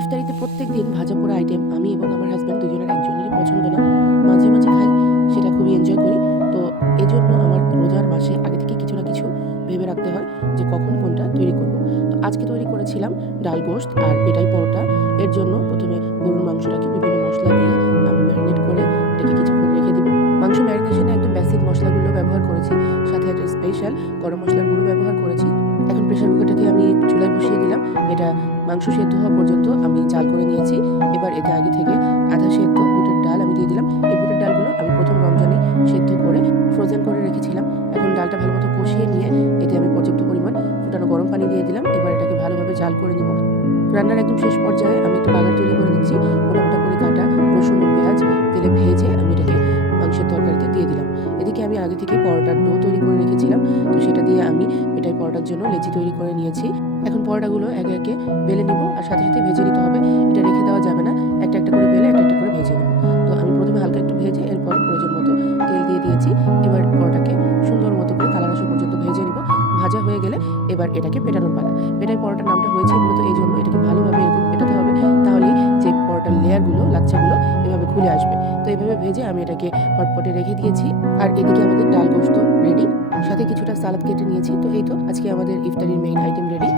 ইফতারিতে প্রত্যেকদিন ভাজা পোড়া আইটেম আমি এবং আমার হাসব্যান্ড দুজনের একজনেরই পছন্দ না। মাঝে, মাঝে খাই, সেটা খুবই এনজয় করি। তো এজন্য আমার রোজার মাসে আগে থেকে কিছু না কিছু ভেবে রাখতে হয় যে কখন কোনটা তৈরি করব। তো আজকে তৈরি করেছিলাম ডাল গোশত আর পেটাই পরোটা। এর জন্য ১ম এ গরুর মাংসটাকে বিভিন্ন মসলা দিয়ে আমি ম্যারিনেট করে এটাকে কিছুক্ষণ রেখে দিব। মাংস ম্যারিনেশনে একদম বেসিক মসলাগুলো ব্যবহার করেছি। সাথে একটা স্পেশাল গরম মসলার গুঁড়ো ব্যবহার করেছি। এখন প্রেসার কুকারটাকে আমি চুলায় বসিয়ে দিলাম। এটা মাংস সেদ্ধ হওয়া পর্যন্ত আমি জাল করে নিয়েছি। এবার এতে আগে থেকে আধা সেদ্ধ বুটের ডাল আমি দিয়ে দিলাম। এই বুটের ডালগুলো আমি ১ম রমজানে সেদ্ধ করে ফ্রোজেন করে রেখেছিলাম। এখন ডালটা ভালোমতো কষিয়ে নিয়ে এতে আমি পর্যাপ্ত পরিমাণ ফুটানো গরম পানি দিয়ে দিলাম। এবার এটাকে ভালোভাবে জাল করে নিব। রান্নার একদম শেষ পর্যায়ে আমি একটা বাগার তৈরি করে নিচ্ছি। মোটা, মোটা করে কাটা রসুন ও পেঁয়াজ তেলে ভেজে আমি এটাকে মাংসের তরকারিতে দিয়ে দিলাম। এদিকে আমি আগে থেকেই পরোটার ডো তৈরি করে রেখেছিলাম। তো সেটা দিয়ে আমি পেটাই পরোটার জন্য লেচি তৈরি করে নিয়েছি। এখন পরোটাগুলো একে, একে বেলে নিব আর সাথে, সাথে ভেজে নিতে হবে। এটা রেখে দেওয়া যাবে না। একটা, একটা করে বেলে একটা, একটা করে ভেজে নিব। তো আমি ১ম এ হালকা একটু ভেজে এরপর প্রয়োজন মতো তেল দিয়ে দিয়েছি। এবার পরোটাকে সুন্দর মতো করে কালার আসা পর্যন্ত ভেজে নিব। ভাজা হয়ে গেলে এবার এটাকে পেটানোর পালা। পেটাই পরোটার নামটা হয়েছে মূলত এইজন্য, এটাকে ভালোভাবে এরকম পেটাতে হবে। তাহলেই যে পরোটার লেয়ারগুলো, লাচ্ছাগুলো এভাবে খুলে আসবে। তো এভাবে ভেজে আমি এটাকে হটপটে রেখে দিয়েছি। আর এদিকে আমাদের ডাল গোশত রেডি। সাথে কিছুটা সালাদ কেটে নিয়েছি। তো এই তো আজকে আমাদের ইফতারির মেইন আইটেম রেডি।